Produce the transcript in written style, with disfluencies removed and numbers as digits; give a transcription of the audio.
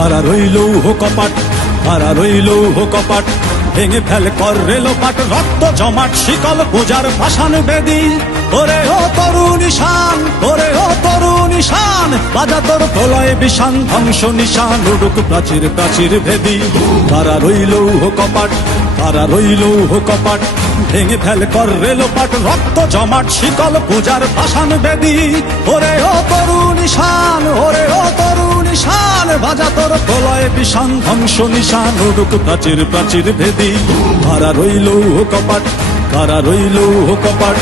খাড়া রইল কপাট, খাড়া রইল কপাট, ভেঙে ফেল কর রেলোপাট, রক্ত জমাট শিকল পূজার পাষাণ বেদী। ওরে ও তরুণ ঈশান, ওরে ও তরুণ ঈশান, বাজা তোর প্রলয় বিষান, ধ্বংস নিশান উড়ুক প্রাচীর প্রাচীর ভেদী। খাড়া রইল কপাট, খাড়া রইল কপাট, ভেঙে ফেল কর রেলোপাট, রক্ত জমাট শিকল পূজার পাষাণ বেদী। ওরে ও তরুণ ঈশান, ওরে ও তরুণ ঈশান, বাজা তোর প্রলয় বিষান, ধ্বংস নিশান উড়ুক প্রাচীর প্রাচীর ভেদী। খাড়া রইল কপাট, খাড়া রইল কপাট।